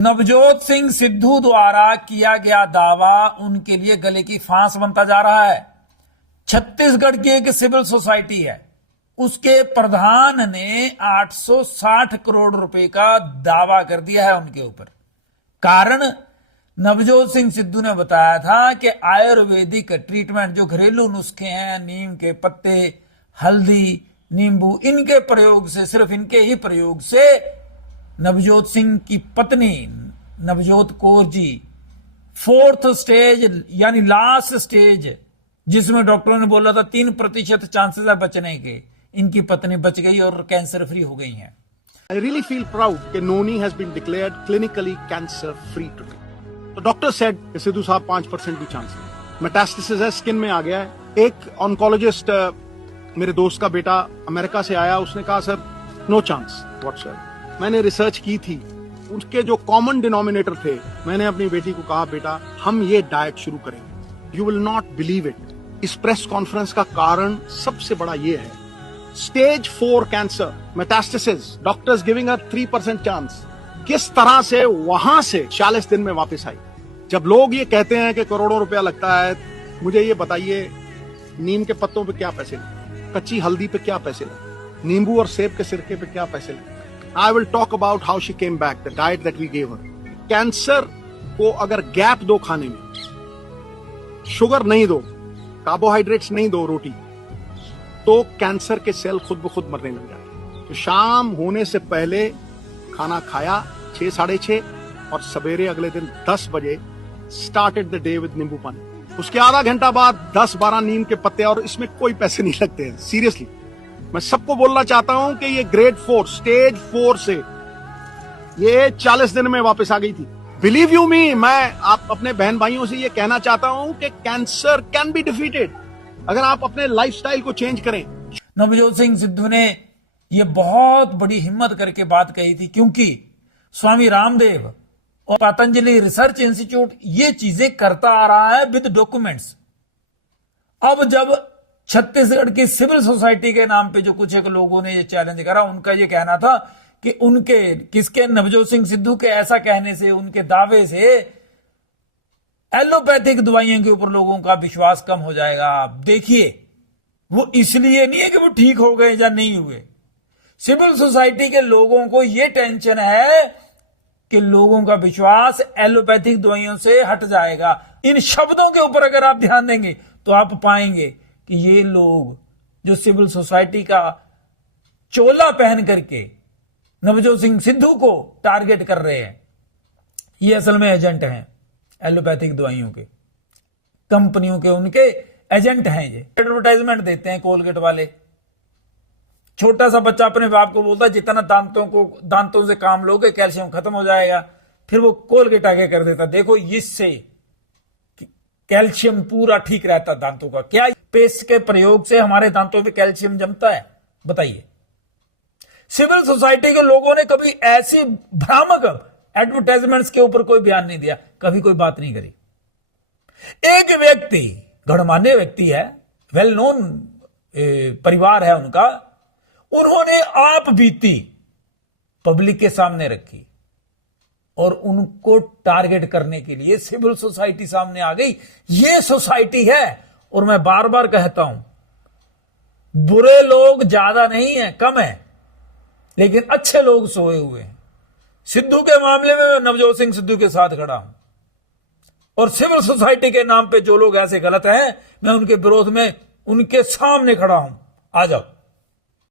नवजोत सिंह सिद्धू द्वारा किया गया दावा उनके लिए गले की फांस बनता जा रहा है। छत्तीसगढ़ की एक सिविल सोसाइटी है, उसके प्रधान ने 860 करोड़ रुपए का दावा कर दिया है उनके ऊपर। कारण नवजोत सिंह सिद्धू ने बताया था कि आयुर्वेदिक ट्रीटमेंट, जो घरेलू नुस्खे हैं, नीम के पत्ते, हल्दी, नींबू, इनके प्रयोग से, सिर्फ इनके ही प्रयोग से नवजोत सिंह की पत्नी नवजोत कौर जी 4th स्टेज यानी लास्ट स्टेज, जिसमें डॉक्टरों ने बोला था 3% चांसेस है बचने के, इनकी पत्नी बच गई और कैंसर फ्री हो गई हैं। I really feel proud that Noni has been declared clinically cancer free today. तो डॉक्टर सेड कि सिद्धू साहब 5% भी चांस है, मेटास्टेसिस है, स्किन में आ गया है। एक ऑन्कोलॉजिस्ट मेरे दोस्त का बेटा अमेरिका से आया, उसने कहा सर नो चांस व्हाटसएवर। मैंने रिसर्च की थी, उसके जो कॉमन डिनोमिनेटर थे, मैंने अपनी बेटी को कहा बेटा हम ये डाइट शुरू करेंगे, you will not believe it. इस प्रेस कॉन्फ्रेंस का कारण सबसे बड़ा ये है, stage 4 cancer metastasis, doctors giving a 3% chance, किस तरह से वहां से 40 दिन में वापस आई। जब लोग ये कहते हैं कि करोड़ों रुपया लगता है, मुझे ये बताइए नीम के पत्तों पे क्या पैसे लगे, कच्ची हल्दी पे क्या पैसे लगे, नींबू और सेब के सिरके पे क्या पैसे लगे। I will talk about how she came back, the diet that we gave her. Cancer को अगर गैप दो खाने में, शुगर नहीं दो, कार्बोहाइड्रेट्स नहीं दो रोटी, तो कैंसर के सेल खुद ब खुद मरने लग जाते। तो शाम होने से पहले खाना खाया 6 साढ़े 6 और सवेरे अगले दिन 10 बजे स्टार्टेड द डे विद नींबू पानी। उसके आधा घंटा बाद 10-12 नीम के पत्ते, और इसमें कोई पैसे नहीं लगते हैं। सीरियसली मैं सबको बोलना चाहता हूं कि ये ग्रेड 4 स्टेज 4 से ये 40 दिन में वापस आ गई थी। बिलीव यू मी, मैं आप अपने बहन भाइयों से ये कहना चाहता हूं कि कैंसर कैन बी डिफीटेड अगर आप अपने लाइफस्टाइल को चेंज करें। नवजोत सिंह सिद्धू ने ये बहुत बड़ी हिम्मत करके बात कही थी, क्योंकि स्वामी रामदेव और पतंजलि रिसर्च इंस्टीट्यूट ये चीजें करता आ रहा है विद डॉक्यूमेंट्स। अब जब छत्तीसगढ़ की सिविल सोसाइटी के नाम पे जो कुछ एक लोगों ने ये चैलेंज करा, उनका ये कहना था कि उनके किसके नवजोत सिंह सिद्धू के ऐसा कहने से, उनके दावे से एलोपैथिक दवाइयों के ऊपर लोगों का विश्वास कम हो जाएगा। आप देखिए, वो इसलिए नहीं है कि वो ठीक हो गए या नहीं हुए, सिविल सोसाइटी के लोगों को ये टेंशन है कि लोगों का विश्वास एलोपैथिक दवाइयों से हट जाएगा। इन शब्दों के ऊपर अगर आप ध्यान देंगे तो आप पाएंगे कि ये लोग जो सिविल सोसाइटी का चोला पहन करके नवजोत सिंह सिद्धू को टारगेट कर रहे हैं, ये असल में एजेंट हैं एलोपैथिक दवाइयों के, कंपनियों के उनके एजेंट हैं। ये एडवर्टाइजमेंट देते हैं कोलगेट वाले। छोटा सा बच्चा अपने बाप को बोलता है जितना दांतों से काम लोगे कैल्शियम खत्म हो जाएगा, फिर वो कोलगेट आगे कर देता, देखो इससे कैल्शियम पूरा ठीक रहता दांतों का। क्या पेस्ट के प्रयोग से हमारे दांतों पे कैल्शियम जमता है? बताइए। सिविल सोसाइटी के लोगों ने कभी ऐसी भ्रामक एडवर्टाइजमेंट्स के ऊपर कोई बयान नहीं दिया, कभी कोई बात नहीं करी। एक व्यक्ति, गणमान्य व्यक्ति है, वेल नोन परिवार है उनका, उन्होंने आप बीती पब्लिक के सामने रखी और उनको टारगेट करने के लिए सिविल सोसाइटी सामने आ गई। ये सोसाइटी है, और मैं बार बार कहता हूं, बुरे लोग ज्यादा नहीं है, कम है, लेकिन अच्छे लोग सोए हुए हैं। सिद्धू के मामले में मैं नवजोत सिंह सिद्धू के साथ खड़ा हूं, और सिविल सोसाइटी के नाम पे जो लोग ऐसे गलत हैं, मैं उनके विरोध में उनके सामने खड़ा हूं। आ जाओ।